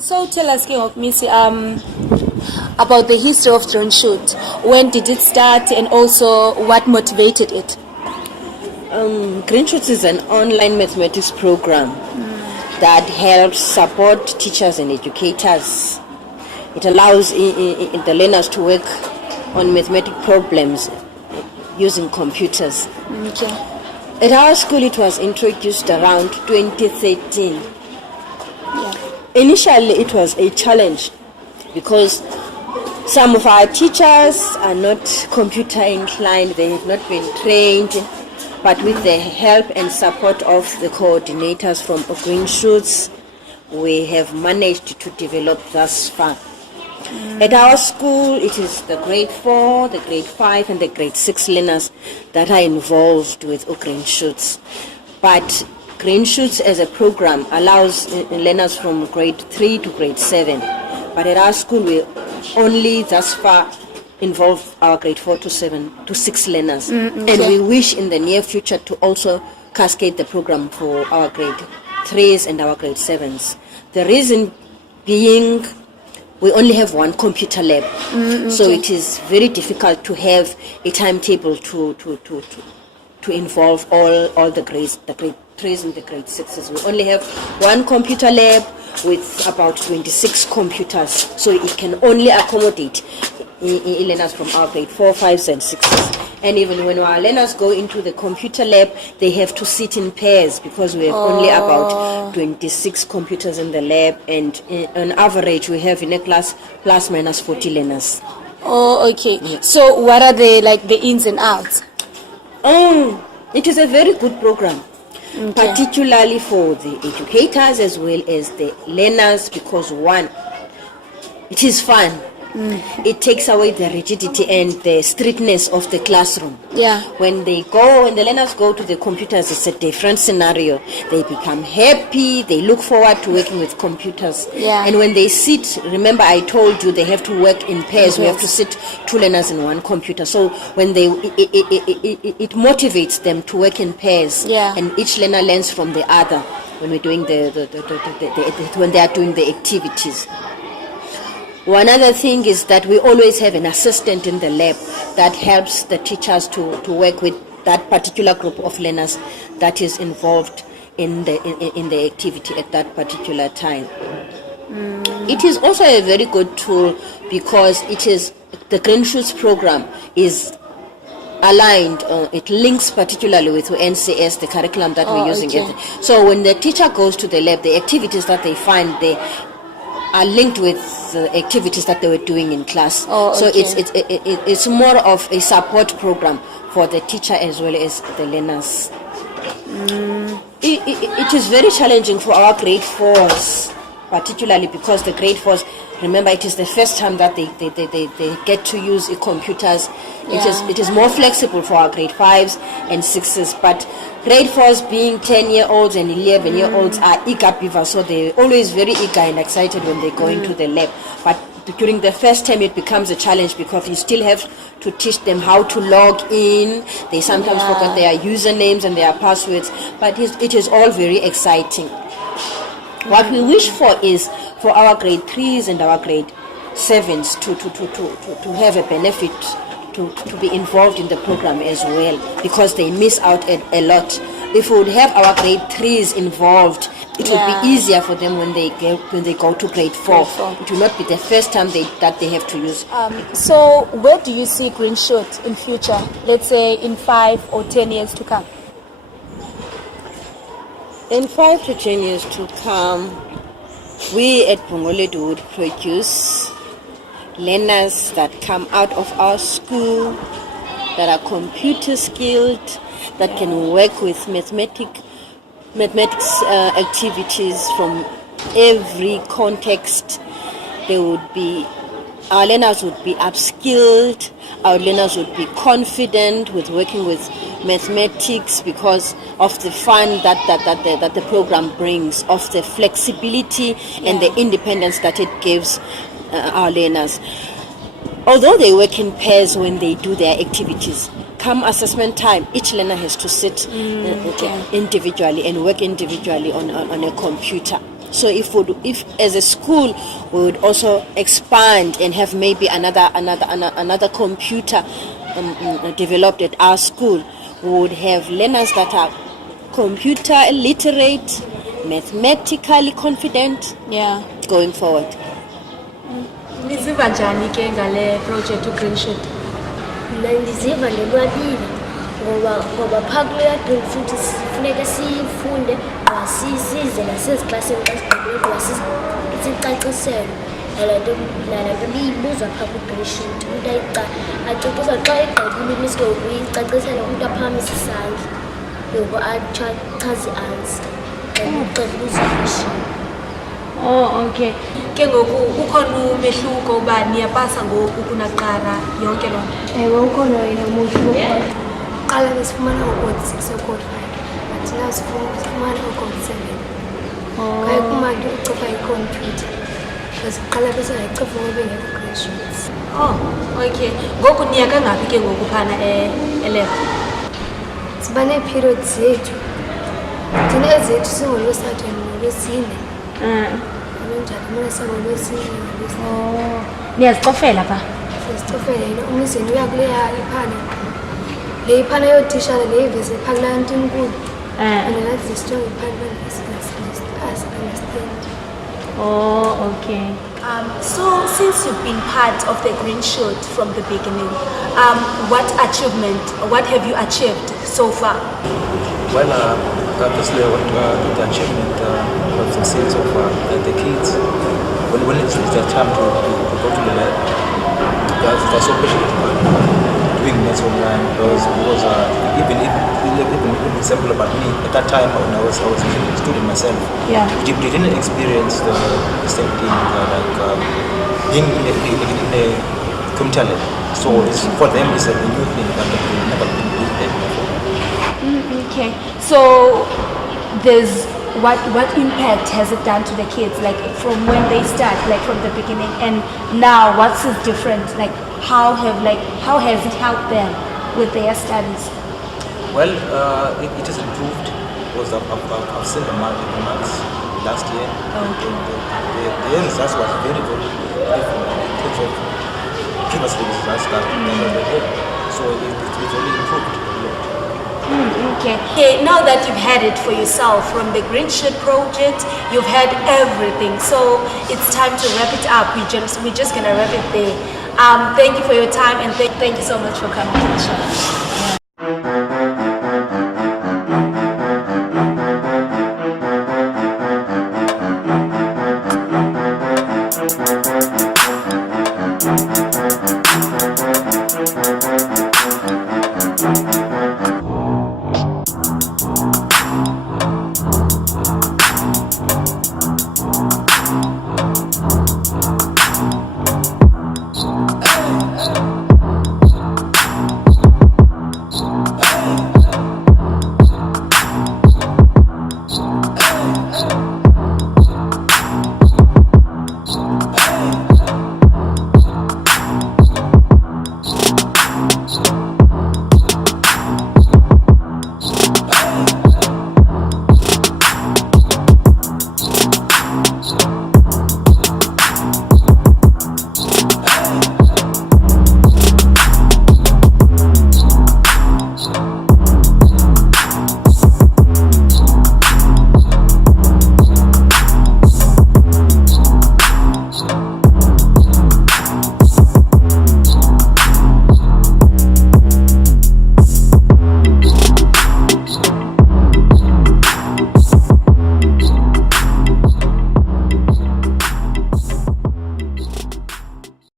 So tell us, Missy, about the history of drone shoot. When did it start, and also what motivated it? Green Shoots is an online mathematics program that helps support teachers and educators. It allows the learners to work on mathematical problems using computers. Okay. At our school, it was introduced around 2013. Yeah. Initially, it was a challenge because some of our teachers are not computer inclined, they have not been trained, but with the help and support of the coordinators from Green Shoots, we have managed to develop thus far. At our school, it is the grade 4, the grade 5, and the grade 6 learners that are involved with Green Shoots. But Green Shoots as a program allows learners from grade 3 to grade 7. But at our school, we only thus far involve our grade 4 to 7 to 6 learners. And we wish in the near future to also cascade the program for our grade 3s and our grade 7s. The reason being, we only have one computer lab, so it is very difficult to have a timetable to involve all the grades, the grade 3s and the grade 6s. We only have one computer lab with about 26 computers, so it can only accommodate learners from our grade 4, 5s and 6s. And even when our learners go into the computer lab, they have to sit in pairs because we have only about 26 computers in the lab, and on average we have in a class plus minus 40 learners. Oh, okay. Yeah. So what are the ins and outs? It is a very good program, particularly for the educators as well as the learners, because one, it is fun. It takes away the rigidity and the strictness of the classroom. Yeah. When the learners go to the computers, it's a different scenario. They become happy, they look forward to working with computers. Yeah. And when they sit, remember I told you they have to work in pairs. Yes. We have to sit 2 learners in one computer. So when it motivates them to work in pairs. Yeah. And each learner learns from the other when we're doing when they are doing the activities. One other thing is that we always have an assistant in the lab that helps the teachers to work with that particular group of learners that is involved in the activity at that particular time. It is also a very good tool because the Green Shoots program is aligned, it links particularly with NCS, the curriculum that we're using. Okay. So when the teacher goes to the lab, the activities that they find, they are linked with the activities that they were doing in class. So it's more of a support program for the teacher as well as the learners. It is very challenging for our grade 4s, particularly because the grade 4s, remember, it is the first time that they get to use computers. Yeah. It is more flexible for our grade 5s and 6s, but grade 4s being 10-year-olds and 11-year-olds are eager beavers, so they're always very eager and excited when they go into the lab. But during the first time it becomes a challenge because you still have to teach them how to log in. They sometimes forget their usernames and their passwords, but it is all very exciting. What we wish for is for our grade 3s and our grade 7s to have a benefit, to be involved in the program as well, because they miss out a lot. If we would have our grade 3s involved, it would be easier for them when they go to grade 4. It will not be the first time that they have to use. So where do you see Green Shoot in future, let's say in 5 or 10 years to come? In 5 to 10 years to come, we at Bhongolethu would produce learners that come out of our school, that are computer skilled, that can work with mathematics activities from every context. Our learners would be upskilled, our learners would be confident with working with mathematics because of the fun that the program brings, of the flexibility and the independence that it gives our learners. Although they work in pairs when they do their activities, come assessment time, each learner has to sit individually and work individually on a computer. So if as a school we would also expand and have maybe another computer developed at our school, we would have learners that are computer literate, mathematically confident, Yeah. going forward. Niziva njani ke ngale project uGreen Shoot? Ndiziva ndonwabile ngoba phaa kuleya Green Shoot sifuneka sifunde size naseziklasini xa sigqibile kuba sicaciselwe nala nto ibuzwa phaa kwi-Green Shoot. Umntu acaciswa xa egqibile imiss ke ngoku uyicacisela umntu aphakamisa isandla ngoku atsho achaze i-answer xa uqeda ubuzwa. Oh, okay. Ke ngoku ukhona umehluko uba niyapasa ngoku kunakuqala yonke loo nto? Ewe, ukhona yena umehluko. Kuqala besifumana u-code 6 o-code 5 but now sifumana u-code 7. Kwaye kumandi ucofa ikhompyutha because kuqala besingayicofa ngoba bengekho Green Shoots. Oh, okay. Ngoku niya kangaphi ke ngoku phana e-lab? Siba nee-periods zethu. Thina ezethu singolwesithathu nolwesine. Kanjalo mina singolwesine nolwesine. Oh, niyazicofela pha? Sicofela yena umizeni uya kuleya iphana. Le iphana yootitshala le iveze phaa kulaa nto inkulu. And nathi sijonge iphana understand. Oh, okay. So since you've been part of the Green Shoot from the beginning, what have you achieved so far? Well, obviously the achievement of the scenes of the kids, when it's their time to go to the lab, they're so passionate about doing maths online because even simple about me, at that time when I was a student myself, Yeah. we didn't experience the same thing like being in a computer lab. So for them it's a new thing that they've never been there before. Okay. So there's what impact has it done to the kids, like from when they start, like from the beginning, and now what's different? Like how has it helped them with their studies? Well, it has improved because I've seen the marks last year. Okay. The results was very, very different in terms of previous results that they had. So it's really improved a lot. Okay, now that you've had it for yourself from the Green Shoot project, you've had everything. So it's time to wrap it up. We're just gonna wrap it there. Thank you for your time and thank you so much for coming to the show.